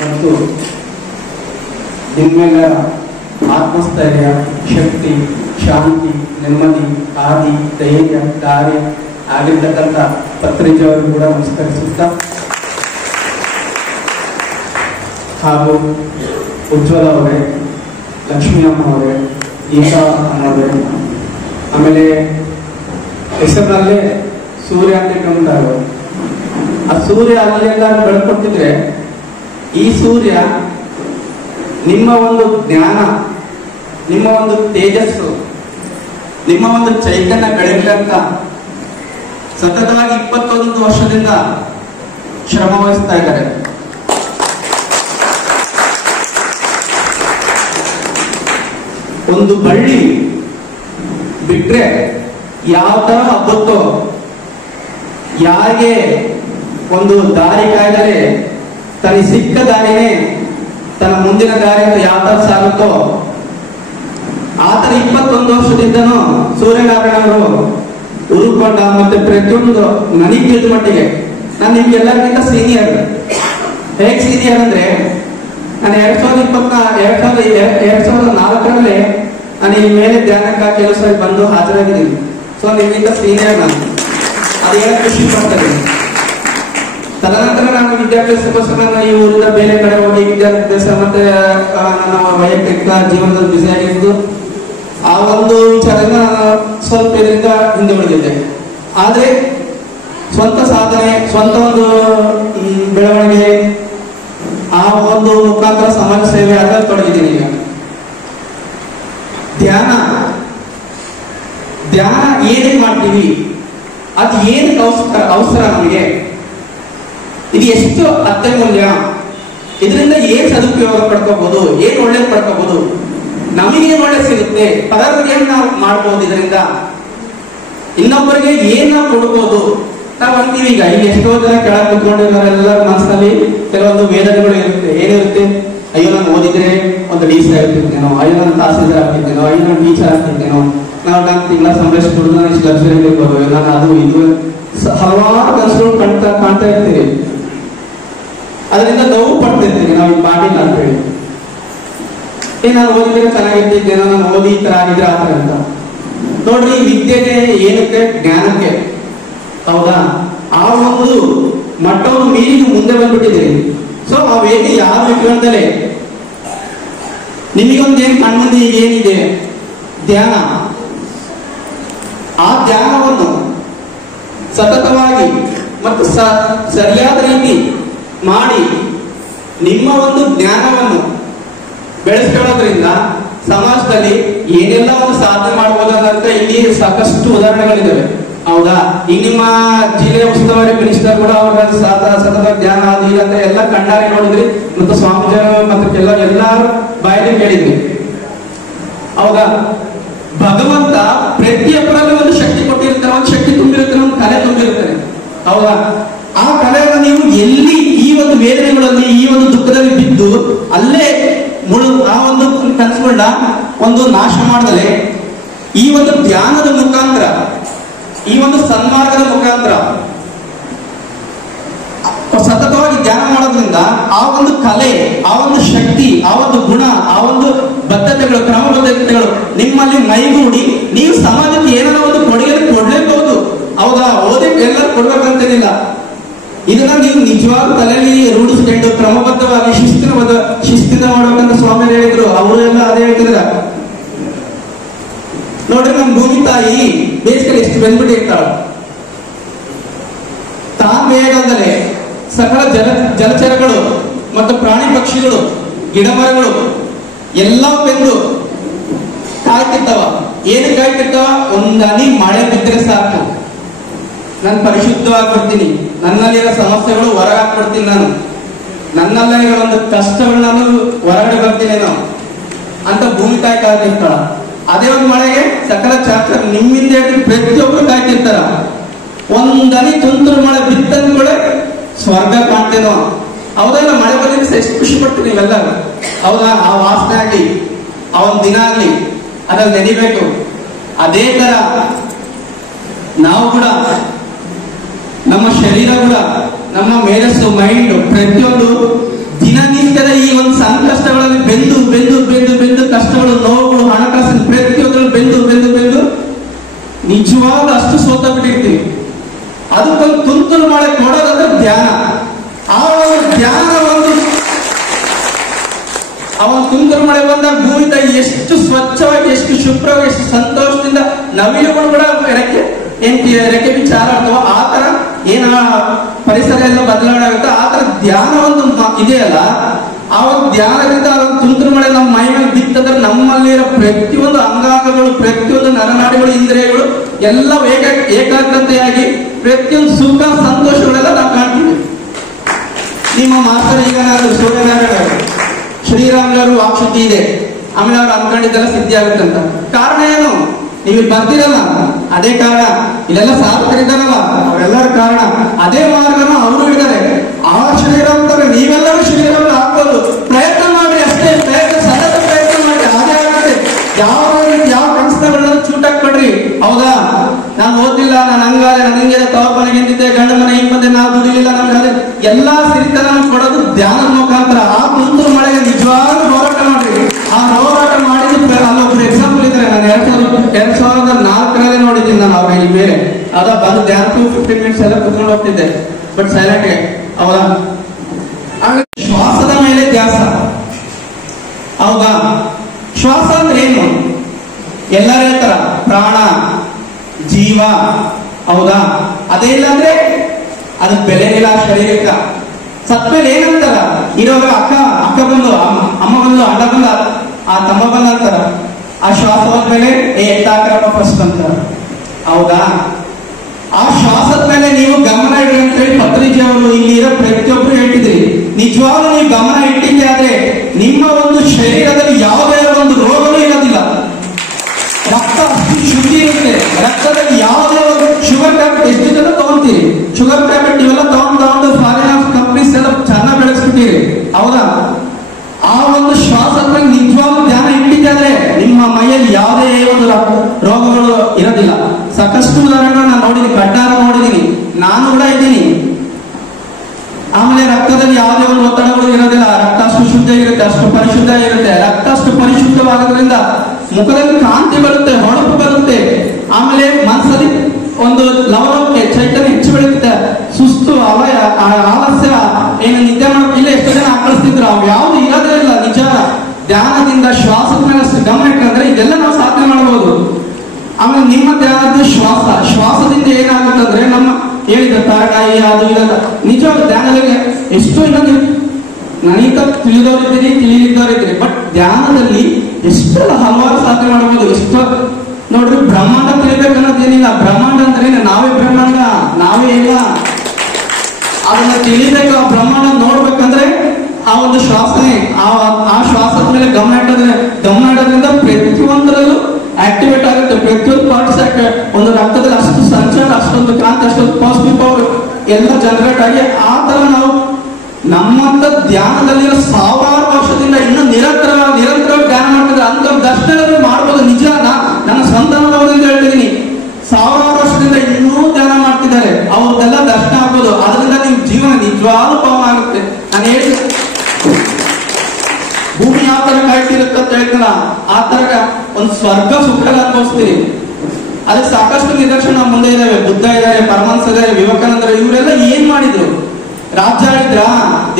ಮತ್ತು ನಿಮ್ಮೆಲ್ಲರ ಆತ್ಮಸ್ಥೈರ್ಯ, ಶಕ್ತಿ, ಶಾಂತಿ, ನೆಮ್ಮದಿ, ಆದಿ, ಧೈರ್ಯ, ದಾರ್ಯ ಆಗಿರ್ತಕ್ಕಂಥ ಪತ್ರಿಕೆಯವರು ಕೂಡ ನಮಸ್ಕರಿಸುತ್ತಾ, ಹಾಗೂ ಉಜ್ವಲ ಅವರೇ, ಲಕ್ಷ್ಮೀ ಅಮ್ಮ ಅವರೇ, ಗೀತಾ ಅಮ್ಮವರೇ, ಆಮೇಲೆ ಹೆಸರಿನಲ್ಲೇ ಸೂರ್ಯ ಅಂತ ಇಟ್ಕೊಂಡ್ಬಿಟ್ಟಾರು. ಆ ಸೂರ್ಯ ಅಲ್ಲೆಲ್ಲ ಬೆಳ್ಕೊಟ್ಟಿದ್ರೆ ಈ ಸೂರ್ಯ ನಿಮ್ಮ ಒಂದು ಜ್ಞಾನ, ನಿಮ್ಮ ಒಂದು ತೇಜಸ್ಸು, ನಿಮ್ಮ ಒಂದು ಚೈತನ್ಯ ಬೆಳಗ್ಲಂತ ಸತತವಾಗಿ 21 ವರ್ಷದಿಂದ ಶ್ರಮ ವಹಿಸ್ತಾ ಇದ್ದಾರೆ. ಒಂದು ಬಳ್ಳಿ ಬಿಟ್ರೆ ಯಾವ ತರ ಹಬ್ಬತ್ತೋ, ಯಾರಿಗೆ ಒಂದು ದಾರಿ ಕಾಯ್ದರೆ ತನಗೆ ಸಿಕ್ಕ ದಾರಿನೇ ತನ್ನ ಮುಂದಿನ ದಾರಿಯಿಂದ ಯಾವ ತರ ಸಾಗುತ್ತೋ ಆತರ 21 ವರ್ಷದಿಂದನೂ ಸೂರ್ಯನಾರಾಯಣವರು ಉರುಕೊಂಡ. ಮತ್ತೆ ಪ್ರತಿಯೊಂದು ನನಗೆ ತಿಳಿದ ಮಟ್ಟಿಗೆ ನಾನು ನಿಮ್ಗೆಲ್ಲರಿಗಿಂತ ಸೀನಿಯರ್. ಹೇಗೆ ಸೀನಿಯರ್ ಅಂದ್ರೆ, ನಾನು 2004ರಲ್ಲಿ ನಾನು ಈ ಮೇಲೆ ಧ್ಯಾನಕ್ಕೆ ಕೆಲಸ ಬಂದು ಹಾಜರಾಗಿದ್ದೀನಿ. ಸೊ ನಿಮ್ಗಿಂತ ಸೀನಿಯರ್ ನಾನು, ಅದು ಹೇಳಕ್ ಖುಷಿ ಪಡ್ತದೆ. ತದನಂತರ ನಾನು ವಿದ್ಯಾಭ್ಯಾಸಕ್ಕೋಸ್ಕರ ನಾನು ಈ ಊರಿಂದ ಬೇರೆ ಕಡೆ ಹೋಗಿ ವಿದ್ಯಾಭ್ಯಾಸ ಮತ್ತೆ ನನ್ನ ವೈಯಕ್ತಿಕ ಜೀವನದಲ್ಲಿ ಬ್ಯುಸಿ ಆಗಿದ್ದು, ಆ ಒಂದು ವಿಚಾರದಿಂದ ನಾನು ಸ್ವಲ್ಪ ಇದರಿಂದ ಹಿಂದೆ ಉಳಿದಿದ್ದೆ. ಆದ್ರೆ ಸ್ವಂತ ಸಾಧನೆ, ಸ್ವಂತ ಒಂದು ಬೆಳವಣಿಗೆ, ಆ ಒಂದು ಮುಖಾಂತರ ಸಮಾಜ ಸೇವೆ ಅದರಲ್ಲಿ ತೊಡಗಿದ್ದೀನಿ. ಈಗ ಧ್ಯಾನ ಏನಕ್ಕೆ ಮಾಡ್ತೀವಿ, ಅದು ಏನಕ್ಕೆ ಅವಸರ ನಮಗೆ, ಇದು ಎಷ್ಟು ಅತ್ಯಮೂಲ್ಯ, ಇದರಿಂದ ಏನ್ ಸದುಪಯೋಗ ಪಡ್ಕೋಬಹುದು, ಏನ್ ಒಳ್ಳೇದು ಪಡ್ಕೋಬಹುದು, ನಮಗೇನ್ ಒಳ್ಳೆ ಸಿಗುತ್ತೆ, ಪದಾರ್ಥ ಏನ್ ನಾವು ಮಾಡ್ಬೋದು, ಇದರಿಂದ ಇನ್ನೊಬ್ಬರಿಗೆ ಏನ್ ನಾವು ಕೊಡ್ಬೋದು ನಾವು ಅಂತೀವಿ. ಈಗ ಇಲ್ಲಿ ಎಷ್ಟೋ ಜನ ಕೆಳಗೆ ಕುತ್ಕೊಂಡಿರೋರೆಲ್ಲರ ಮನಸ್ಸಿನಲ್ಲಿ ಕೆಲವೊಂದು ವೇದನೆಗಳು ಇರುತ್ತೆ. ಏನಿರುತ್ತೆ, ಅಯ್ಯೋ ನಾನು ಓದಿದ್ರೆ ಒಂದು DC ಆಗ್ತಿದ್ದೇನೋ, ಅಯ್ಯೋ ನಾನು ತಹಸೀಲ್ದಾರ್ ಆಗ್ತಿದ್ದೇನೋ, ಅಯ್ಯೋ ನಾನು ಟೀಚರ್ ಆಗ್ತಿದ್ದೇನೋ, ನಾನು ತಿಂಗಳ ಸಂಬಳಿಸ್ಬಿಡುದು, ನಾನು ಇಷ್ಟು ಲಕ್ಷ ಇರ್ಬೋದು, ನಾನು ಅದು ಇದು ಹಲವಾರು ಕನಸುಗಳು ಕಾಣ್ತಾ ಇರ್ತೀವಿ. ಅದರಿಂದ ನೋವು ಪಡ್ತಿರ್ತೀವಿ ನಾವು ಇದು ಮಾಡಿಲ್ಲ ಅಂತ ಹೇಳಿ. ನಾನು ಓದಿದ್ರೆ ಚೆನ್ನಾಗಿರ್ತಿದ್ದೇನೋ, ನಾನು ಓದಿ ಈ ತರ ಆಗಿದ್ರೆ ಆತರ ಅಂತ. ನೋಡ್ರಿ, ವಿದ್ಯೆಗೆ ಏನಕ್ಕೆ, ಜ್ಞಾನಕ್ಕೆ, ಹೌದಾ? ಆ ಒಂದು ಮಟ್ಟವನ್ನು ಮೀರಿ ಮುಂದೆ ಬಂದ್ಬಿಟ್ಟಿದ್ದೀರಿ. ಸೊ ಆ ವೇದಿ ಯಾವ ಜೀವನದಲ್ಲೇ ನಿಮಗೊಂದು ಏನ್ ಕಣ್ಮುಂದೆ ಏನಿದೆ, ಧ್ಯಾನ. ಆ ಧ್ಯಾನವನ್ನು ಸತತವಾಗಿ ಮತ್ತು ಸರಿಯಾದ ರೀತಿ ಮಾಡಿ ನಿಮ್ಮ ಒಂದು ಜ್ಞಾನವನ್ನು ಬೆಳೆಸ್ಕೊಳ್ಳೋದ್ರಿಂದ ಸಮಾಜದಲ್ಲಿ ಏನೆಲ್ಲ ಒಂದು ಸಾಧನೆ ಮಾಡಬಹುದು ಅನ್ನೋಂತ ಇಲ್ಲಿ ಸಾಕಷ್ಟು ಉದಾಹರಣೆಗಳಿದ್ದಾವೆ, ಹೌದಾ? ಈಗ ನಿಮ್ಮ ಜಿಲ್ಲೆಯ ಉಸ್ತುವಾರಿ ಮಿನಿಸ್ಟರ್ ಕೂಡ ಅವರ ಸತತ ಧ್ಯಾನ ಅದು ಅಂತ ಎಲ್ಲ ಕಣ್ಣಾರೆ ನೋಡಿದ್ರಿ, ಮತ್ತು ಸ್ವಾಮೀಜಿಯವರು ಮತ್ತೆ ಎಲ್ಲಾರು ಬಾಯಲ್ಲಿ ಕೇಳಿದ್ರಿ, ಹೌದಾ? ಭಗವಂತ ಪ್ರತಿಯೊಬ್ಬರಲ್ಲಿ ಒಂದು ಶಕ್ತಿ ಕೊಟ್ಟಿರ್ತಾರೆ, ಒಂದು ಶಕ್ತಿ ತುಂಬಿರ್ತಾರೆ, ಒಂದು ಕಲೆ ತುಂಬಿರ್ತಾರೆ, ಹೌದಾ? ಆ ಕಲೆಯನ್ನು ನೀವು ಎಲ್ಲಿ ಈ ಒಂದು ವೇದನೆಗಳಲ್ಲಿ, ಈ ಒಂದು ದುಃಖದಲ್ಲಿ ಬಿದ್ದು ಅಲ್ಲೇ ಆ ಒಂದು ಕನಸುಗಳನ್ನ ಒಂದು ನಾಶ ಮಾಡದಲೆ ಈ ಒಂದು ಧ್ಯಾನದ ಮುಖಾಂತರ, ಈ ಒಂದು ಸನ್ಮಾರ್ಗದ ಮುಖಾಂತರ ಸತತವಾಗಿ ಧ್ಯಾನ ಮಾಡೋದ್ರಿಂದ ಆ ಒಂದು ಕಲೆ, ಆ ಒಂದು ಶಕ್ತಿ, ಆ ಒಂದು ಗುಣ, ಆ ಒಂದು ಬದ್ಧತೆಗಳು, ಕ್ರಮಬದ್ಧತೆಗಳು ನಿಮ್ಮಲ್ಲಿ ಮೈಗೂಡಿ ನೀವು ಸಮಾಜಕ್ಕೆ ಏನಾರ ಒಂದು ಕೊಡುಗೆ ಕೊಡ್ಲೇಬಹುದು, ಹೌದಾ? ಓದಕ್ಕೆ ಎಲ್ಲರೂ ಕೊಡ್ಬೇಕಂತೇನಿಲ್ಲ. ಇದನ್ನ ನೀವು ನಿಜವಾದ ತಲೆಯಲ್ಲಿ ರೂಢಿಸ್ಕೊಂಡು ಕ್ರಮಬದ್ಧವಾಗಿ ಶಿಸ್ತಿನ ಮಾಡ್ಬೇಕಂತ ಸ್ವಾಮಿ ಹೇಳಿದ್ರು. ಅವರೆಲ್ಲ ಅದೇ ಹೇಳ್ತಿದ್ರ. ನೋಡ್ರಿ, ನಮ್ ಭೂಮಿ ತಾಯಿ ಬೇಸಿಗೆ ಎಷ್ಟು ಬೆಂದ್ಬಿಟ್ಟಿರ್ತಾಳ. ತಾವೇಗಂದರೆ ಸಕಲ ಜಲಚರಗಳು ಮತ್ತು ಪ್ರಾಣಿ ಪಕ್ಷಿಗಳು, ಗಿಡ ಮರಗಳು ಎಲ್ಲ ಬೆಂದು ಕಾಯ್ತಿರ್ತಾವ. ಏನು ಕಾಯ್ತಿರ್ತಾವ? ಒಂದು ಹನಿ ಮಳೆ ಬಿದ್ದರೆ ಸಾಕು, ನಾನು ಪರಿಶುದ್ಧವಾಗಿ ಬರ್ತೀನಿ, ನನ್ನಲ್ಲಿರೋ ಸಮಸ್ಯೆಗಳು ಹೊರಗೆ ಹಾಕ್ಬಿಡ್ತೀನಿ, ನನ್ನಲ್ಲಿರೋ ಒಂದು ಕಷ್ಟಗಳು ನಾನು ಹೊರಗಡೆ ಬರ್ತೀನೇನೋ ಅಂತ ಭೂಮಿ ತಾಯಿ ಕಾಯ್ತಿರ್ತಾಳ. ಅದೇ ಒಂದು ಮಳೆಗೆ ಸಕಲ ಚಾತ್ರ ನಿಮ್ಮಿಂದ ಹಿಡಿದು ಪ್ರತಿಯೊಬ್ಬರು ಕಾಯ್ತಿರ್ತಾರ. ಒಂದನಿ ತುಂತುರು ಮಳೆ ಬಿತ್ತಂದ್ಕೊಳ್ಳೆ ಸ್ವರ್ಗ ಕಾಣ್ತೇನೋ, ಹೌದಲ್ಲ? ಮಳೆ ಬರ್ಲಿಕ್ಕೆ ಎಷ್ಟು ಖುಷಿ ಪಡ್ತೀವಿ ನೀವೆಲ್ಲ, ಹೌದಾ? ಆ ವಾಸನೆ ಆಗ್ಲಿ, ಆ ಒಂದು ದಿನ ಆಗ್ಲಿ ಅದ್ರಲ್ಲಿ ನೆನಿಬೇಕು. ಅದೇ ತರ ನಾವು ಕೂಡ ನಮ್ಮ ಶರೀರ ಕೂಡ, ನಮ್ಮ ಮೇಧಸ್ಸು, ಮೈಂಡ್ ಪ್ರತಿಯೊಂದು ದಿನನಿತ್ಯ ತುಂತುರು ಮಳೆ ಬಂದಾಗ ಭೂಮಿ ತಾಯಿ ಎಷ್ಟು ಸ್ವಚ್ಛವಾಗಿ, ಎಷ್ಟು ಶುಭ್ರವಾಗಿ, ಎಷ್ಟು ಸಂತೋಷದಿಂದ ನವಿಲುಗಳು ಕೂಡ ರೆಕ್ಕೆ ಬಿಚ್ಚಿ ಹಾರಾಡ್ತವೋ ಆ ತರ ಏನ ಪರಿಸರ ಎಲ್ಲ ಬದಲಾವಣೆ ಆಗುತ್ತೋ ಆ ತರ ಧ್ಯಾನ ಒಂದು ಇದೆಯಲ್ಲ, ಆ ಒಂದು ಧ್ಯಾನದಿಂದ ತುಂತುರು ಮಳೆ ನಮ್ಮ ಮೈ ಮೇಲೆ ಬಿತ್ತಂದ್ರೆ ನಮ್ಮಲ್ಲಿರೋ ಪ್ರತಿಯೊಂದು ಅಂಗಾಂಗಗಳು, ಪ್ರತಿಯೊಂದು ನರನಾಡಿಗಳು, ಇಂದ್ರಿಯಗಳು ಎಲ್ಲ ಏಕಾಗ್ರತೆಯಾಗಿ ಪ್ರತಿಯೊಂದು ಸುಖ ಸಂತೋಷಗಳೆಲ್ಲ ನಾವು ಕಾಣ್ತೀವಿ. ನಿಮ್ಮ ಮಾಸ್ಟರ್ ಈಗ ಸೂರ್ಯನಾರಾಯಣ ಶ್ರೀರಾಮ್ಲವರು ವಾಕ್ಶುದ್ಧಿ ಇದೆ, ಆಮೇಲೆ ಅವ್ರು ಅಂದ್ಕೊಂಡಿದ್ದೆಲ್ಲ ಸಿದ್ಧಿ ಆಗುತ್ತೆ ಅಂತ. ಕಾರಣ ಏನು? ನೀವು ಬರ್ತಿರಲ್ಲ, ಅದೇ ಕಾರಣ. ಇಲ್ಲೆಲ್ಲ ಸಾಧಕರಿದ್ದಾರಲ್ಲ, ಅವರೆಲ್ಲರ ಕಾರಣ ಅದೇ ಮಾರ್ಗನ ಅವರು ಇದ್ದಾರೆ. ಆ ಶ್ರೀರಾಮ್ತಾರೆ, ನೀವೆಲ್ಲರೂ ಶ್ರೀರಾಮ್ ಆಗ್ಬೋದು. ಪ್ರಯತ್ನ ಮಾಡಿ ಅಷ್ಟೇ, ಸತತ ಪ್ರಯತ್ನ ಮಾಡಿ, ಅದೇ ಆಗುತ್ತೆ. ಯಾವ ಕನಸುಗಳನ್ನ ಚೂಟಾಕ್ಬೇಡ್ರಿ. ಹೌದಾ, ನಾನು ಓದಿಲ್ಲ, ನಾನು ಹಂಗಾರೆ, ನಾನು ಹಿಂಗೆ ತವರ ಮನೆಗೆ ನಿಂತಿದ್ದೆ, ಗಂಡ ಮನೆ ಹಿಂಗ್ ಬಂದೆ, ನಾವು ದುಡಿಲಿಲ್ಲ, ನಮ್ಗೆ ಎಲ್ಲಾ ಸಿರಿತನ ಕೊಡೋದು ಧ್ಯಾನದ ಮುಖಾಂತರ. ಆ ತುಂತುರು ಮಳೆಗೆ ನಿಜವಾಗ್ಲೂ ಹೋರಾಟ ಮಾಡ್ರಿ. ಆ ಹೋರಾಟ ಮಾಡಿದ್ದು ಅಲ್ಲೊಬ್ರು ಎಕ್ಸಾಂಪಲ್ ಇದ್ದಾರೆ. ನಾನು 2004 ನೋಡಿದ್ದೀನಿ ನಾನು ಅವ್ರಿಗೆ ಇಲ್ಲಿ ಬೇರೆ ಅದ ಬಂದು ಧ್ಯಾನ 15 ಮಿನಿಟ್ಸ್ ಎಲ್ಲ ಕುತ್ಕೊಂಡು ಹೋಗ್ತಿದ್ದೆ, ಬಟ್ ಸೈಲೆಂಟ್ ಗೆ. ಹೌದಾ, ಶ್ವಾಸದ ಮೇಲೆ ಧ್ಯಾಸ. ಹೌದಾ, ಶ್ವಾಸ ಅಂದ್ರೆ ಏನು? ಎಲ್ಲರ ಹೇಳ್ತಾರ ಪ್ರಾಣ, ಜೀವ. ಹೌದಾ, ಅದೇ ಇಲ್ಲ ಅಂದ್ರೆ ಅದಕ್ಕೆ ಬೆಲೆ ಇಲ್ಲ. ಶರೀರಕ್ಕ ಸತ್ಮೇಲೆ ಏನಂತಾರ, ಇರೋವಾಗ ಅಕ್ಕ ಬಂದು, ಅಮ್ಮ ಬಂದು, ಅಣ್ಣ ಬಂದ, ಆ ತಮ್ಮ ಬಂದ ಅಂತಾರ. ಆ ಶ್ವಾಸ ಹೋದ್ಮೇಲೆ ಎತ್ತಾಕ್ರಪ್ಪ ಫಸ್ಟ್ ಅಂತಾರ. ಹೌದಾ, ಆ ಶ್ವಾಸದ ಮೇಲೆ ನೀವು ಗಮನ ಇಡ್ರಿ ಅಂತ ಹೇಳಿ ಪತ್ರಿಜಿ ಅವರು ಇಲ್ಲಿರೋ ಪ್ರತಿಯೊಬ್ಬರು ಹೇಳ್ತಿದ್ರಿ. ನಿಜವಾಗ್ಲೂ ನೀವು ಗಮನ ಇಟ್ಟಿದ್ದೆ ಆದ್ರೆ ನಿಮ್ಮ ಒಂದು ಶರೀರದಲ್ಲಿ ಯಾವುದೇ ಒಂದು ರೋಗವೂ ಇರೋದಿಲ್ಲ. ರಕ್ತ ಅಷ್ಟು ಶುದ್ಧಿ ಇರುತ್ತೆ. ರಕ್ತದಲ್ಲಿ ಯಾವುದೇ ಒಂದು ಶುಗರ್ ಟ್ಯಾಬ್ಲೆಟ್ ಎಷ್ಟು ಜನ ತಗೊಂತೀರಿ? ಶುಗರ್ ಟ್ಯಾಬ್ಲೆಟ್ ಇವೆಲ್ಲ ತಗೊಂಡು ಫಾರಿನ್ ಆಫ್ ಕಂಪ್ನೀಸ್ ಎಲ್ಲ ಚೆನ್ನಾಗಿ ಬೆಳೆಸ್ಬಿಟ್ಟಿರಿ. ಹೌದಾ, ಆ ಒಂದು ಶ್ವಾಸದ ಮೇಲೆ ನಿಜವಾಗ್ಲೂ ಧ್ಯಾನ ಇಟ್ಟಿದ್ದಾದ್ರೆ ನಿಮ್ಮ ಮೈಯಲ್ಲಿ ಯಾವುದೇ ಒಂದು ರೋಗಗಳು ಇರೋದಿಲ್ಲ. ಸಾಕಷ್ಟು ಉದಾಹರಣೆಗಳನ್ನ ನಾನು ನೋಡಿದ್ದೀನಿ, ಕಣ್ಣಾರ ನೋಡಿದ್ದೀನಿ, ನಾನು ಕೂಡ ಇದ್ದೀನಿ. ಆಮೇಲೆ ರಕ್ತದಲ್ಲಿ ಯಾವುದೇ ಒಂದು ಒತ್ತಡಗಳು ಇರೋದಿಲ್ಲ. ರಕ್ತ ಅಷ್ಟು ಶುದ್ಧ ಇರುತ್ತೆ, ಅಷ್ಟು ಪರಿಶುದ್ಧ ಇರುತ್ತೆ. ರಕ್ತ ಅಷ್ಟು ಪರಿಶುದ್ಧವಾಗೋದ್ರಿಂದ ಮುಖದಲ್ಲಿ ಕಾಂತಿ ಬರುತ್ತೆ, ಹೊಳಪು ಬರುತ್ತೆ. ಆಮೇಲೆ ಮನಸ್ಸಲ್ಲಿ ಒಂದು ಲವಲವಿಕೆ, ಚೈತನ್ಯ ಹೆಚ್ಚು ಬೆಳೆಯುತ್ತೆ. ಸುಸ್ತು, ಆಲಸ್ಯ, ಏನು ನಿದ್ದೆ ಮಾಡೋಕೆ ಇಲ್ಲ ಎಷ್ಟು ಜನ ಆಕಳಿಸ್ತಿದ್ರು, ಅವು ಯಾವ್ದು ಇರೋದೇ ಇಲ್ಲ. ನಿಜ ಧ್ಯಾನದಿಂದ ಶ್ವಾಸದ ಮೇಲೆ ಗಮನ ಇಟ್ಟಂದ್ರೆ ಇದೆಲ್ಲ ನಾವು ಸಾಧನೆ ಮಾಡಬಹುದು. ಆಮೇಲೆ ನಿಮ್ಮ ಧ್ಯಾನದ ಶ್ವಾಸದಿಂದ ಏನಾಗುತ್ತಂದ್ರೆ ನಮ್ಮ ಹೇಳಿದ ತಾರಕಾಯಿ ಅದು ಇಲ್ಲ. ನಿಜವಾದ ಧ್ಯಾನದಲ್ಲಿ ಎಷ್ಟೋ ಇನ್ನೊಂದು ನನಗೆ ತಿಳಿದವರಿದ್ದೀರಿ, ತಿಳಿಲಿದ್ದವರಿದ್ದೀರಿ. ಬಟ್ ಧ್ಯಾನದಲ್ಲಿ ಎಷ್ಟೆಲ್ಲ ಹಲವಾರು ಸಾಧನೆ ಮಾಡಬಹುದು. ಎಷ್ಟೋ ನೋಡ್ರಿ, ಬ್ರಹ್ಮಾಂಡ ತಿಳಿಬೇಕನ್ನೋದೇನಿಲ್ಲ. ಬ್ರಹ್ಮಾಂಡ ಅಂದ್ರೆ ನಾವೇ ಬ್ರಹ್ಮಾಂಡ, ನಾವೇ ಇಲ್ಲ. ಅದನ್ನ ತಿಳಿಬೇಕು. ಆ ಬ್ರಹ್ಮಾಂಡ ನೋಡ್ಬೇಕಂದ್ರೆ ಆ ಒಂದು ಶ್ವಾಸನೆ, ಆ ಶ್ವಾಸದ ಮೇಲೆ ಗಮನ ಇಡೋದ್ರಿಂದ ಪ್ರತಿಯೊಂದರಲ್ಲೂ ಆಕ್ಟಿವೇಟ್ ಆಗುತ್ತೆ. ಪ್ರತಿಯೊಂದು ಪಾರ್ಟ್ಸ್ ಒಂದು ರಕ್ತದಲ್ಲಿ ಅಷ್ಟು ಸಂಚಾರ, ಅಷ್ಟೊಂದು ಕ್ರಾಂತಿ, ಅಷ್ಟೊಂದು ಪಾಸಿಟಿವ್ ಪವರ್ ಎಲ್ಲ ಜನರೇಟ್ ಆಗಿ ಆ ತರ ನಾವು ನಮ್ಮಂತ ಧ್ಯಾನದಲ್ಲಿರೋ ಸಾವಿರಾರು ವರ್ಷದಿಂದ ಇನ್ನೂ ನಿರಂತರವಾಗಿ ಧ್ಯಾನ ಮಾಡ್ತಿದ್ರೆ ಅಂತ ದರ್ಶನ ಮಾಡ್ಬೋದು. ನಿಜ, ನನ್ನ ಸ್ವಂತ ಅನುಭವದಿಂದ ಹೇಳ್ತಿದ್ದೀನಿ. ಸಾವಿರಾರು ವರ್ಷದಿಂದ ಇನ್ನೂ ಧ್ಯಾನ ಮಾಡ್ತಿದ್ದಾರೆ, ಅವ್ರದ್ದೆಲ್ಲ ದರ್ಶನ ಆಗ್ಬೋದು. ಅದರಿಂದ ನಿಮ್ ಜೀವನ ನಿಜವಾದ ಪವನ ಆಗುತ್ತೆ. ನಾನು ಹೇಳಿ ಭೂಮಿ ಯಾವ ತರ ಕಾಯ್ತಿರುತ್ತೆ ಅಂತ ಹೇಳ್ತೀನ, ಆ ತರ ಒಂದು ಸ್ವರ್ಗ ಸುಖ ಅನುಭವಿಸ್ತೀರಿ. ಅದಕ್ಕೆ ಸಾಕಷ್ಟು ನಿದರ್ಶನ ಮುಂದೆ ಇದಾವೆ. ಬುದ್ಧ ಇದ್ದಾರೆ, ಪರಮಹಂಸ ಇದ್ದಾರೆ, ವಿವೇಕಾನಂದರು. ಇವರೆಲ್ಲ ಏನ್ ಮಾಡಿದ್ರು? ರಾಜ್ಯ ಆಳಿದ್ರ,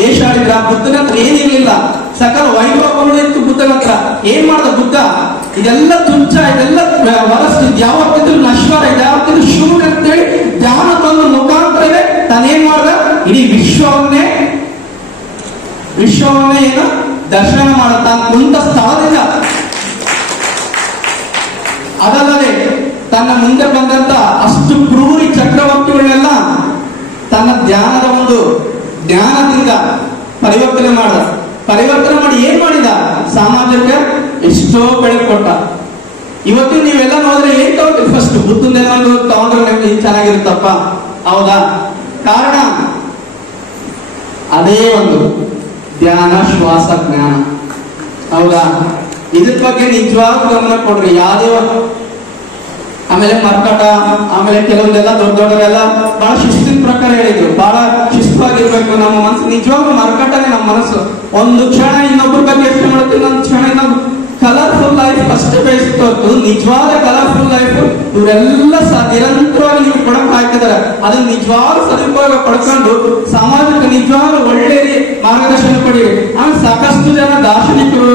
ದೇಶ ಆಳಿದ್ರ? ಬುದ್ಧನ ಹತ್ರ ಏನಿರ್ಲಿಲ್ಲ, ಸಕಲ ವೈಭವಗಳು ಇತ್ತು ಬುದ್ಧನ ಹತ್ರ. ಏನ್ ಮಾಡ್ದ ಬುದ್ಧ? ಇದೆಲ್ಲ ತುಚ್ಛ, ಇದೆಲ್ಲ ವರಸ್ತು, ಯಾವತ್ತಿದ್ರು ನಶ್ವರ, ಯಾವತ್ತಿದ್ರು ಶೂನ್ಯ ಅಂತೇಳಿ ಧ್ಯಾನದ ಮುಖಾಂತರವೇ ತಾನೇನ್ ಮಾಡ್ದ? ಇಡೀ ವಿಶ್ವವನ್ನೇ ಏನು ದರ್ಶನ ಮಾಡ ತಾನು ಕುಂತ ಸ್ಥಳದಿಂದ. ಅದಲ್ಲದೆ ತನ್ನ ಮುಂದೆ ಬಂದಂತ ಅಷ್ಟು ಕ್ರೂರಿ ಚಕ್ರವರ್ತಿಗಳನ್ನೆಲ್ಲ ತನ್ನ ಧ್ಯಾನದ ಒಂದು ಜ್ಞಾನದಿಂದ ಪರಿವರ್ತನೆ ಮಾಡಿ ಏನ್ ಮಾಡಿದ? ಸಮಾಜಕ್ಕೆ ಎಷ್ಟೋ ಬೆಳಕು ಕೊಟ್ಟ. ಇವತ್ತು ನೀವೆಲ್ಲ ನೋಡಿದ್ರೆ ಏನ್ ತಗೋತೀವಿ? ಫಸ್ಟ್ ಬುದ್ಧಂದೇನೋ ತಗೊಂಡ್ರೆ ನಮ್ಗೆ ಚೆನ್ನಾಗಿರುತ್ತಪ್ಪ. ಹೌದಾ? ಕಾರಣ ಅದೇ ಒಂದು ಧ್ಯಾನ, ಶ್ವಾಸ, ಜ್ಞಾನ. ಹೌದಾ? ಇದ್ರ ಬಗ್ಗೆ ನಿಜವಾಗ್ಲೂ ಗಮನ ಕೊಡ್ರಿ. ಯಾವ್ದೇ ಆಮೇಲೆ ಮರ್ಕಟ, ಆಮೇಲೆ ಕೆಲವೊಂದೆಲ್ಲ ದೊಡ್ಡವರೆಲ್ಲ ಬಹಳ ಶಿಸ್ತಿನ ಪ್ರಕಾರ ಹೇಳಿದ್ರು. ಬಹಳ ಶಿಸ್ತವಾಗಿರ್ಬೇಕು ನಮ್ಮ ಮನಸ್ಸು. ನಿಜವಾಗ್ಲೂ ಮರ್ಕಟನೆ ನಮ್ಮ ಮನಸ್ಸು. ಒಂದು ಕ್ಷಣ ಇನ್ನೊಬ್ಬರ ಬಗ್ಗೆ ಯೋಚನೆ ಮಾಡುತ್ತೆ, ಇನ್ನೊಂದು ಕ್ಷಣ ಇನ್ನೊಂದು ಕಲರ್ಫುಲ್ ಲೈಫ್ ಅಷ್ಟೇ ಬಯಸುತ್ತೆ. ನಿಜವಾದ ಕಲರ್ಫುಲ್ ಲೈಫ್ ಇವರೆಲ್ಲ ನಿರಂತರವಾಗಿ ನೀವು ಕೊಡಕ್ ಹಾಕಿದಾರೆ. ಅದನ್ನ ನಿಜವಾದ ಸದುಪಯೋಗ ಪಡ್ಕೊಂಡು ಸಮಾಜಕ್ಕೆ ನಿಜವಾದ ಒಳ್ಳೆ ಮಾರ್ಗದರ್ಶನ ಕೊಡಿ. ಆಮೇಲೆ ಸಾಕಷ್ಟು ಜನ ದಾರ್ಶನಿಕರು,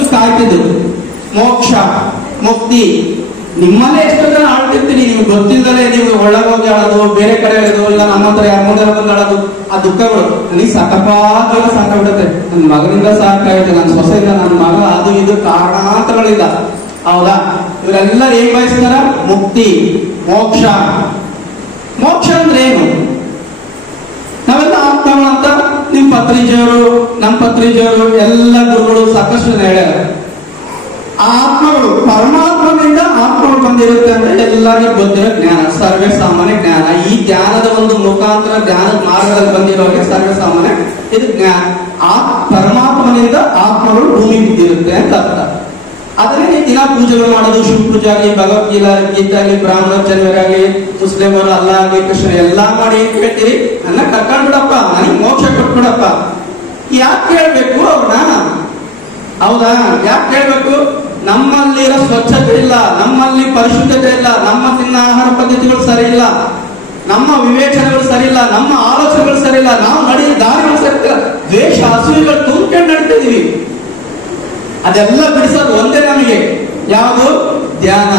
ನಿಮಗೆ ಕಾಯ್ತಿದ್ರು. ಮೋಕ್ಷ, ಮುಕ್ತಿ. ನಿಮ್ಮಲ್ಲೇ ಎಷ್ಟೋ ಜನ ಆಡ್ತಿರ್ತೀನಿ, ನೀವು ಗೊತ್ತಿಲ್ಲದೆ ನೀವು ಒಳಗೋಗಿ ಆಡೋದು, ಬೇರೆ ಕಡೆ ಹೇಳೋದು, ಇಲ್ಲ ನಮ್ಮ ಹತ್ರ ಯಾರ ಮುಂದೆ ಬಂದು ಆಡೋದು. ಆ ದುಃಖಗಳು ನನಗೆ ಸಕಪಾಗೆಲ್ಲ ಸಾಕಾಗ್ಬಿಡುತ್ತೆ. ನನ್ನ ಮಗನಿಂದ ಸಾಕಾಯ್ತು, ನನ್ನ ಸೊಸೆಯಿಂದ, ನನ್ನ ಮಗ, ಅದು ಇದು ಕಾರಣಾಂತರಗಳಿಲ್ಲ. ಹೌದಾ? ಇವರೆಲ್ಲ ಏನ್ ಬಯಸ್ತಾರ? ಮುಕ್ತಿ, ಮೋಕ್ಷ. ಮೋಕ್ಷ ಅಂದ್ರೆ ಏನು? ನಾವೆಲ್ಲ ಆತ್ಮಗಳು ಅಂತ ನಿಮ್ ನಮ್ಮ ಪತ್ರಿಜಿಯವರು ಎಲ್ಲ ಗುರುಗಳು ಸಾಕಷ್ಟು ಹೇಳ್ಯಾರ. ಆತ್ಮಗಳು ಪರಮಾತ್ಮನಿಂದ ಆತ್ಮಗಳು ಬಂದಿರುತ್ತೆ ಅಂದ್ರೆ ಎಲ್ಲರಿಗೂ ಗೊತ್ತಿರೋ ಜ್ಞಾನ, ಸರ್ವೇ ಸಾಮಾನ್ಯ ಜ್ಞಾನ. ಈ ಜ್ಞಾನದ ಒಂದು ಮುಖಾಂತರ, ಜ್ಞಾನದ ಮಾರ್ಗದಲ್ಲಿ ಬಂದಿರೋರಿಗೆ ಸರ್ವೇ ಸಾಮಾನ್ಯ ಇದು ಜ್ಞಾನ. ಆ ಪರಮಾತ್ಮನಿಂದ ಆತ್ಮಗಳು ಭೂಮಿ ಬಿದ್ದಿರುತ್ತೆ ಅಂತ ಅರ್ಥ. ಅದನ್ನೇ ನೀವು ದಿನ ಪೂಜೆಗಳು ಮಾಡೋದು, ಶಿವ ಪೂಜೆ ಆಗಲಿ, ಭಗವದ್ಗೀತೆ ಆಗಲಿ, ಬ್ರಾಹ್ಮಣೋಚ್ಚರರಾಗಲಿ, ಮುಸ್ಲಿಮರು ಅಲ್ಲ ಆಗಲಿ, ಕೃಷ್ಣ ಎಲ್ಲಾ ಮಾಡಿ ಏನ್ ಕೇಳ್ತೀರಿ? ನನ್ನ ಕರ್ಕೊಂಡ್ಬಿಡಪ್ಪ, ನನಗೆ ಮೋಕ್ಷ ಕೊಟ್ಬಿಡಪ್ಪ. ಯಾಕೆ ಕೇಳ್ಬೇಕು ಅವ್ರನ್ನ? ಹೌದಾ? ಯಾಕೆ ಕೇಳ್ಬೇಕು? ನಮ್ಮಲ್ಲಿರೋ ಸ್ವಚ್ಛತೆ ಇಲ್ಲ, ನಮ್ಮಲ್ಲಿ ಪರಿಶುದ್ಧತೆ ಇಲ್ಲ, ನಮ್ಮ ತಿನ್ನ ಆಹಾರ ಪದ್ಧತಿಗಳು ಸರಿ ಇಲ್ಲ, ನಮ್ಮ ವಿವೇಚನೆಗಳು ಸರಿ ಇಲ್ಲ, ನಮ್ಮ ಆಲೋಚನೆಗಳು ಸರಿ ಇಲ್ಲ, ನಾವು ನಡೆಯುವ ದಾರಿಗಳು ಸರಿ ಇಲ್ಲ, ದ್ವೇಷ ಅಸೂಯೆಗಳು ತುಂಬಿಕೊಂಡು ನಡೀತಿದೀವಿ. ಅದೆಲ್ಲ ಬಿಡಿಸೋದು ಒಂದೇ ನಮಗೆ, ಯಾವುದು? ಧ್ಯಾನ.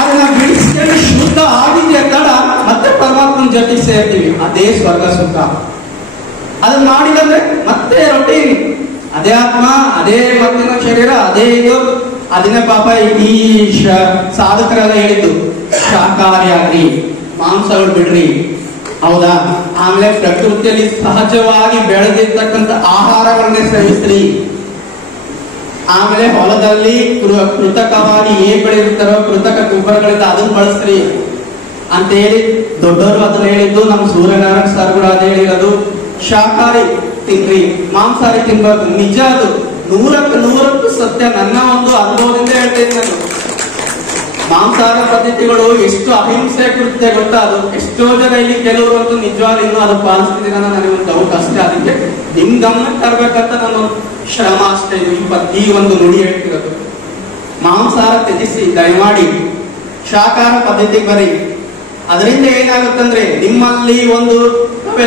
ಅದನ್ನ ಬಿಡಿಸ್ಕೊಂಡು ಶುದ್ಧ ಆಗಿದೆಯ ತಡ ಮತ್ತೆ ಪರಮಾತ್ಮನ ಜೊತೆಗೆ ಸೇರ್ತೀವಿ. ಅದೇ ಸ್ವರ್ಗ ಸುಖ. ಅದನ್ನ ಮಾಡಿದಂದ್ರೆ ಮತ್ತೆ ರೊಟೀನ್, ಅದೇ ಆತ್ಮ, ಅದೇ ಮತ್ತಿನ ಶರೀರ, ಅದೇ ಇದು. ಅದನ್ನೇ ಪಾಪ ಈ ಸಾಧಕರೆಲ್ಲ ಹೇಳಿದ್ದು, ಶಾಕಾಹಾರಿ ಆಗ್ರಿ, ಮಾಂಸಗಳು ಬಿಡ್ರಿ. ಹೌದಾ? ಆಮೇಲೆ ಪ್ರಕೃತಿಯಲ್ಲಿ ಸಹಜವಾಗಿ ಬೆಳೆದಿರ್ತಕ್ಕಂಥ ಆಹಾರಗಳನ್ನೇ ಸೇವಿಸ್ರಿ. ಆಮೇಲೆ ಹೊಲದಲ್ಲಿ ಕೃತಕವಾಗಿ ಏನ್ ಬೆಳೆದಿರ್ತಾರೋ ಕೃತಕ ಗೊಬ್ಬರಗಳಿಂದ ಅದನ್ನ ಬಳಸ್ರಿ ಅಂತ ಹೇಳಿ ದೊಡ್ಡವರು ಅದನ್ನ ಹೇಳಿದ್ದು. ನಮ್ಮ ಸೂರ್ಯನಾರಾಯಣ ಸರ್ ಕೂಡ ಅದೇ ಹೇಳಿರೋದು. ಶಾಕಾಹಾರಿ ತಿನ್ರಿ, ಮಾಂಸಾಹಾರಿ ತಿನ್ಬಾರ್ದು. ನಿಜ, ಅದು 100% ಸತ್ಯ. ನನ್ನ ಒಂದು ಅನುಭವದಿಂದ ಹೇಳ್ತೇನೆ ನಾನು. ಮಾಂಸಾಹಾರ ಪದ್ಧತಿಗಳು ಎಷ್ಟು ಅಹಿಂಸೆ ಕೃತ್ಯ ಗೊತ್ತಾ? ಅದು ಎಷ್ಟೋ ಜನ ಇಲ್ಲಿ ಕೆಲವರು ಅಂತೂ ನಿಜವಾಗ್ಲೂ ಇನ್ನೂ ಅದು ಪಾಲಿಸ್ತಿದ್ದೀರ ನನಗೊಂದು ಡೌಟ್ ಅಷ್ಟೇ. ಅದಕ್ಕೆ ನಿಮ್ ಗಮನಕ್ಕೆ ತರ್ಬೇಕಂತ ನಾನು ಶ್ರಮ ಅಷ್ಟೇ. ಈ ಒಂದು ನುಡಿ ಹೇಳ್ತಿರೋದು. ಮಾಂಸಾಹಾರ ತ್ಯಜಿಸಿ ದಯಮಾಡಿ ಶಾಕಾಹಾರ ಪದ್ಧತಿಗೆ ಬರೀ. ಅದರಿಂದ ಏನಾಗುತ್ತಂದ್ರೆ ನಿಮ್ಮಲ್ಲಿ ಒಂದು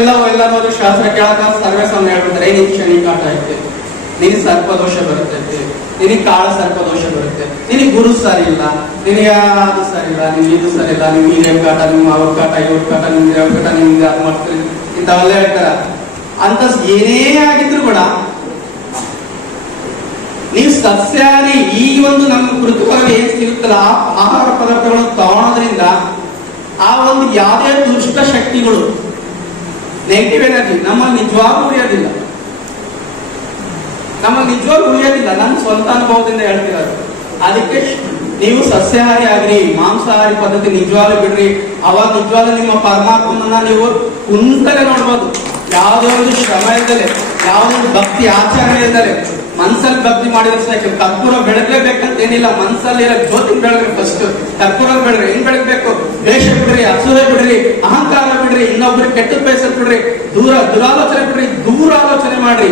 ನಾವೆಲ್ಲರೂ ಶಾಸ್ತ್ರ ಕೇಳಕ ಸರ್ವೇ ಸಮಯ ಹೇಳ್ಬಿಡ್ತಾರೆ, ನಿನ್ ಶನಿ ಕಾಟ ಐತೆ, ನಿನಗೆ ಸರ್ಪದೋಷ ಬರುತ್ತೆ, ನಿನಗೆ ಕಾಳ ಸರ್ಪದೋಷ ಬರುತ್ತೆ, ನಿನಗೆ ಗುರು ಸರಿ ಇಲ್ಲ, ನಿನಗೆ ಅದು ಸರಿ ಇಲ್ಲ, ನಿಮ್ಗೆ ಇದು ಸರಿ ಇಲ್ಲ, ನಿಮ್ಗೆ ಹಿರಿಯ ಕಾಟ, ನಿಮ್ಮ ಅವ್ರ ಕಾಟ, ಇವ್ರ ಕಾಟ, ನಿಮ್ಗೆ ಯಾವ ಕಾಟ, ನಿಮ್ಗೆ ಅದು ಮಾಡ್ತಾರೆ ಇಂಥವೆಲ್ಲ ಹೇಳ್ತಾರ. ಅಂತ ಏನೇ ಆಗಿದ್ರು ಕೂಡ ನೀವು ಸಸ್ಯಾಹಾರಿ ಈ ಒಂದು ನಮ್ಮ ಕೃತಕವಾಗಿ ಏನ್ ಸಿಗುತ್ತಲ್ಲ ಆ ಆಹಾರ ಪದಾರ್ಥಗಳನ್ನು ತಗೊಳೋದ್ರಿಂದ ಆ ಒಂದು ಯಾವುದೇ ದುಷ್ಟ ಶಕ್ತಿಗಳು, ನೆಗೆಟಿವ್ ಎನರ್ಜಿ ನಮ್ಮಲ್ಲಿ ನಿಜವಾಗ್ಲೂ ಉಳಿಯೋದಿಲ್ಲ. ನನ್ನ ಸ್ವಂತ ಅನುಭವದಿಂದ ಹೇಳ್ತಿರೋದು. ಅದಕ್ಕೆ ನೀವು ಸಸ್ಯಾಹಾರಿ ಆಗ್ರಿ, ಮಾಂಸಾಹಾರಿ ಪದ್ಧತಿ ನಿಜವಾಗ್ಲೂ ಬಿಡ್ರಿ. ಅವಾಗ ನಿಜವಾಗ್ಲೂ ನಿಮ್ಮ ಪರಮಾತ್ಮನ ನೀವು ಕುಂತಲೇ ನೋಡ್ಬೋದು. ಯಾವುದೇ ಒಂದು ಶ್ರಮ ಇದ್ದಲೆ, ಯಾವುದೊಂದು ಭಕ್ತಿ ಆಚರಣೆ ಇದ್ದರೆ ಮನ್ಸಲ್ಲಿ ಭಕ್ತಿ ಮಾಡಿದ್ರೆ ಸಾಕು. ಕರ್ಪೂರ ಬೆಳಗ್ಲೇಬೇಕಂತ ಏನಿಲ್ಲ, ಮನ್ಸಲ್ಲಿರೋ ಜ್ಯೋತಿ ಬೆಳಗ್ರಿ. ಫಸ್ಟ್ ಕರ್ಪೂರ ಬೆಳಗ್ರಿ. ಹೆಂಗ್ ಬೆಳಗ್ಬೇಕು? ದ್ವೇಷ ಬಿಡ್ರಿ, ಅಸೂಯೆ ಬಿಡ್ರಿ, ಅಹಂಕಾರ ಬಿಡ್ರಿ, ಇನ್ನೊಬ್ರಿಗೆ ಕೆಟ್ಟ ಬಯಸಲ್ ಬಿಡ್ರಿ, ದುರಾಲೋಚನೆ ಬಿಡ್ರಿ, ದೂರಾಲೋಚನೆ ಮಾಡ್ರಿ.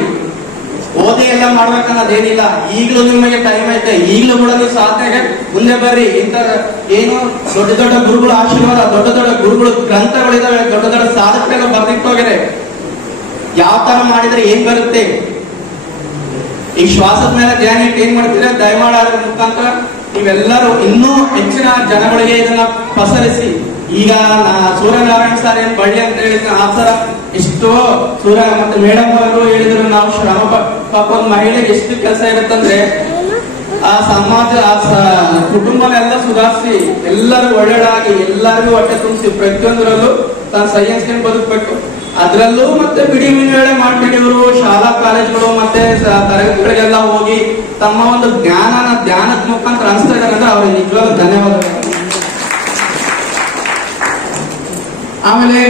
ಓದಿ ಎಲ್ಲ ಮಾಡ್ಬೇಕನ್ನೋದೇನಿಲ್ಲ. ಈಗಲೂ ನಿಮಗೆ ಟೈಮ್ ಐತೆ, ಈಗಲೂ ಕೂಡ ನೀವು ಸಾಧನೆಗೆ ಮುಂದೆ ಬರ್ರಿ. ಇಂಥ ಏನು ದೊಡ್ಡ ದೊಡ್ಡ ಗುರುಗಳ ಆಶೀರ್ವಾದ, ದೊಡ್ಡ ದೊಡ್ಡ ಗುರುಗಳು ಗ್ರಂಥಗಳಿದಾವೆ, ದೊಡ್ಡ ದೊಡ್ಡ ಸಾಧಕರೆಲ್ಲ ಬರ್ದಿಟ್ಟು ಹೋಗಿದೆ. ಯಾವ ತರ ಮಾಡಿದ್ರೆ ಏನ್ ಬರುತ್ತೆ. ಈ ಶ್ವಾಸದ ಮೇಲೆ ಧ್ಯಾನ ಇಟ್ಟು ಏನ್ ಮಾಡ್ತೀರಾ? ದಯಮಾಡೋದ್ರ ಮುಖಾಂತರ ನೀವೆಲ್ಲರೂ ಇನ್ನೂ ಹೆಚ್ಚಿನ ಜನಗಳಿಗೆ ಇದನ್ನ ಪಸರಿಸಿ. ಈಗ ಸೂರ್ಯನಾರಾಯಣ ಸರ್ ಏನ್ ಬಳ್ಳಿ ಅಂತ ಹೇಳಿದ್ರೆ ಆ ತರ ಎಷ್ಟೋ ಸೂರ್ಯ ಮತ್ತೆ ಮೇಡಮ್ ಅವರು ಹೇಳಿದ್ರು, ನಾವು ಶ್ರಮ ಪಾಪ ಒಂದು ಮಹಿಳೆಗೆ ಎಷ್ಟು ಕೆಲಸ ಇರುತ್ತಂದ್ರೆ ಆ ಸಮಾಜ ಆ ಕುಟುಂಬನೆಲ್ಲ ಸುಧಾರಿಸಿ, ಎಲ್ಲರೂ ಒಳ್ಳೆಯದಾಗಿ, ಎಲ್ಲರಿಗೂ ಹೊಟ್ಟೆ ತುಂಬಿಸಿ, ಪ್ರತಿಯೊಂದರಲ್ಲೂ ತಾನು ಸೈನ್ಸ್ಗೆ ಬದುಕಬೇಕು. ಅದ್ರಲ್ಲೂ ಮತ್ತೆ ಬಿಡಿ ವೇಳೆ ಮಾಡ್ಬಿಟ್ಟು ಇವರು ಶಾಲಾ ಕಾಲೇಜುಗಳು ಮತ್ತೆ ತರಗತಿಗಳಿಗೆಲ್ಲ ಹೋಗಿ ತಮ್ಮ ಒಂದು ಧ್ಯಾನದ ಮುಖಾಂತರ ಅನಿಸ್ತಾ ಇದ್ದಾರೆ ಅಂದ್ರೆ ಅವ್ರಿಗೆ ನಿಜವಾಗ್ಲೂ ಧನ್ಯವಾದಗಳು. ಆಮೇಲೆ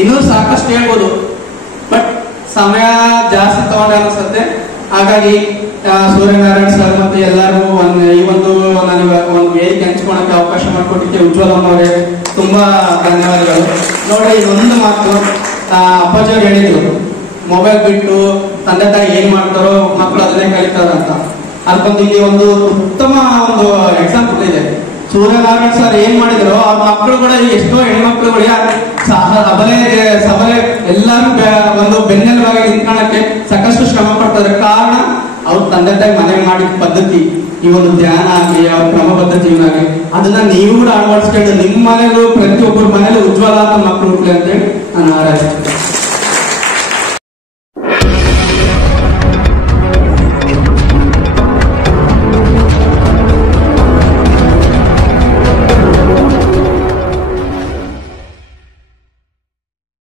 ಇನ್ನೂ ಸಾಕಷ್ಟು ಹೇಳ್ಬೋದು, ಬಟ್ ಸಮಯ ಜಾಸ್ತಿ ತಗೊಂಡ ಅನಿಸುತ್ತೆ. ಹಾಗಾಗಿ ಸೂರ್ಯನಾರಾಯಣ ಸರ್ ಮತ್ತೆ ಎಲ್ಲರೂ ಈ ಒಂದು ನನಗೆ ಒಂದು ವೇದಿಕೆ ಹಂಚ್ಕೊಳಕ್ಕೆ ಅವಕಾಶ ಮಾಡಿಕೊಟ್ಟಿಕ್ಕೆ ಉಜ್ವಲಮ್ಮವರೇ ತುಂಬಾ ಧನ್ಯವಾದಗಳು. ನೋಡಿ, ಒಂದು ಮಾತು ಅಪ್ಪಾಜಿ ಅವ್ರು ಹೇಳಿದ್ರು, ಮೊಬೈಲ್ ಬಿಟ್ಟು ತಂದೆ ತಾಯಿ ಏನ್ ಮಾಡ್ತಾರೋ ಮಕ್ಕಳು ಅದನ್ನೇ ಕಲಿತಾರಂತ. ಅದಕ್ಕೊಂದು ಇಲ್ಲಿ ಒಂದು ಉತ್ತಮ ಒಂದು ಎಕ್ಸಾಂಪಲ್ ಇದೆ. ಸೂರ್ಯನಾರಾಯಣ ಸರ್ ಏನ್ ಮಾಡಿದ್ರು, ಅವ್ರ ಮಕ್ಕಳು ಕೂಡ ಎಷ್ಟೋ ಹೆಣ್ಮಕ್ಳುಗಳು ಸಬಲೆ ಎಲ್ಲರೂ ಒಂದು ಬೆನ್ನೆಲುಬಾಗಿ ನಿಂತ್ಕೊಳ್ಳಕ್ಕೆ ಸಾಕಷ್ಟು ಶ್ರಮ ಪಡ್ತಾರೆ. ಕಾರಣ ಅವ್ರ ತಂದೆ ತಾಯಿ ಮನೆ ಮಾಡಿದ ಪದ್ಧತಿ, ಈ ಒಂದು ಧ್ಯಾನ ಆಗಲಿ, ಅವ್ರ ಕ್ರಮಬದ್ಧ ಜೀವನ ಆಗಲಿ, ಅದನ್ನ ನೀವು ಕೂಡ ಅಳವಡಿಸ್ಕೊಂಡು ನಿಮ್ಮ ಮನೇಲೂ ಪ್ರತಿಯೊಬ್ಬರ ಮನೇಲೂ ಉಜ್ವಲ ಅಂತ ಮಕ್ಕಳು ಹುಟ್ಲಿ ಅಂತೇಳಿ ನಾನು ಹಾರೈಸ್ತೀನಿ.